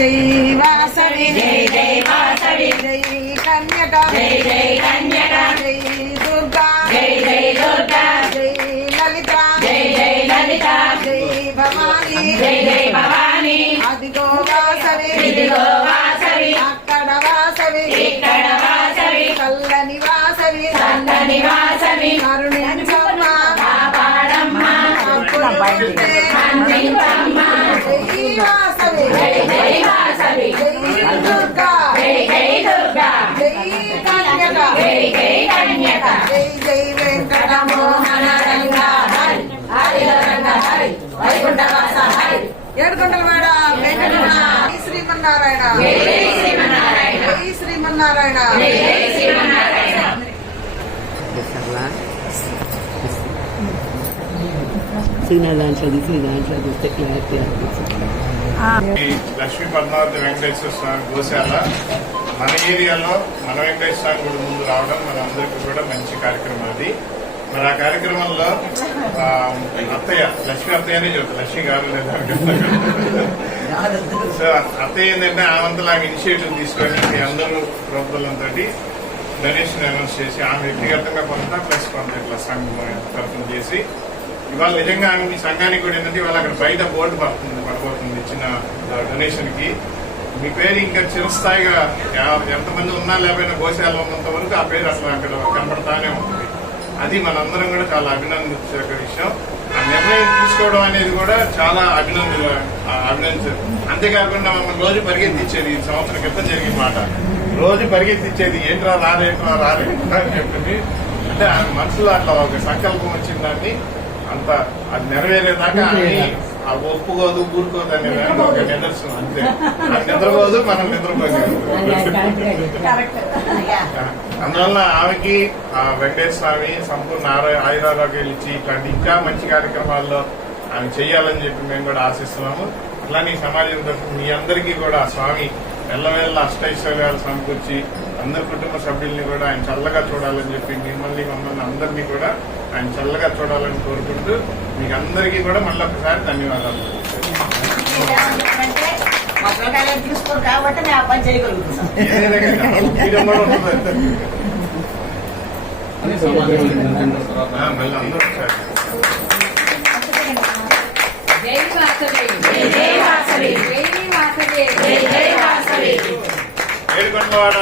జై వాసవి జై జై వాసవి జై కన్యక జై జై కన్యక జై దుర్గా జై జై దుర్గా జై లలిత జై జై లలిత జై భవాని జై జై భవాని అదిగో వాసవి ఇదిగో వాసవి అక్కడ వాసవి ఇక్కడ వాసవి చల్లని వాసవి చల్లని వాసవి కరుణించమ్మ కాపాడమ్మ అప్పుడుంటే అందించమ్మ జై వాసవి జై జై వాసవి జై దుర్గా జై జై దుర్గా జై కన్యక జై జై కన్యక జై జై వెంకటమోహన రంగా హరి హరి రంగ హరి వైకుంఠవాస హరి ఏడుకొండలవాడ వెంకటరమణ జై శ్రీమన్నారాయణ జై జై శ్రీమన్నారాయణ జై శ్రీమన్నారాయణ జై జై శ్రీమన్నారాయణ లక్ష్మీ పద్మావతి వెంకటేశ్వర స్వామి గోశాల మన ఏరియాలో మన వెంకటేశ్వర స్వామి కూడా ముందు రావడం మన అందరికీ కూడా మంచి కార్యక్రమం అది. మరి ఆ కార్యక్రమంలో అత్తయ్య లక్ష్మీ అత్తయ్యనే చెబుతా, లక్ష్మీ గారు లేదా సో అత్తయ్య ఏంటంటే ఆమె ఇనిషియేటివ్ తీసుకొని మీ అందరూ ప్రోత్బలంతో డొనేషన్ అనౌన్స్ చేసి ఆమె వ్యక్తిగతంగా కొంత ప్లస్ కొంత ఇట్లా సంఘం తరఫున చేసి ఇవాళ నిజంగా ఆమె మీ సంఘానికి కూడా ఏంటంటే ఇవాళ అక్కడ బయట బోర్డు పడబోతుంది ఇచ్చిన డొనేషన్ కి. మీ పేరు ఇంకా చిరస్థాయిగా ఎంతమంది ఉన్నా లేకపోయినా గోశాల ఉన్నంత వరకు ఆ పేరు అసలు అక్కడ కనబడతానే ఉంటుంది. అది మనందరం కూడా చాలా అభినందించే విషయం. ఆ నిర్ణయం తీసుకోవడం అనేది కూడా చాలా అభినందించారు. అంతేకాకుండా మమ్మల్ని రోజు పరిగెత్తిచ్చేది, ఈ సంవత్సరం క్రితం జరిగిన మాట, రోజు పరిగెత్తిచ్చేది ఏంట్రా రాలేట్రా రాలేట్రా అని చెప్పి. అంటే ఆ మనసులో అట్లా ఒక సంకల్పం వచ్చిన దాన్ని అంత అది నెరవేరేదాకా ఆ ఒప్పుకోదు ఊరుకోదు అనే దానికి ఒక నిదర్శనం అంతే. అది నిద్రపోదు, మనం నిద్రపోలేదు. అందువల్ల ఆమెకి ఆ వెంకటేశ్వర స్వామి సంపూర్ణ ఆయురారోగ్యాలు ఇచ్చి ఇట్లాంటి ఇంకా మంచి కార్యక్రమాల్లో ఆమె చెయ్యాలని చెప్పి మేము కూడా ఆశిస్తున్నాము. అట్లానే సమాజం తరఫున మీ అందరికీ కూడా స్వామి ఎల్లవేళ్ళ అష్టైశ్వర్యాలు సమకూర్చి అందరి కుటుంబ సభ్యుల్ని కూడా ఆయన చల్లగా చూడాలని చెప్పి మమ్మల్ని అందరినీ కూడా ఆయన చల్లగా చూడాలని కోరుకుంటూ మీకు అందరికీ కూడా మళ్ళీ ఒకసారి ధన్యవాదాలు. తీసుకోరు కాబట్టి నేను ఆ పని చేయగలుగుతున్నాను. మళ్ళీ అందరూ ఒకసారి జై వాసవి జై జై వాసవి జై వాసవి జై జై వాసవి ఏడుకొండలవాడ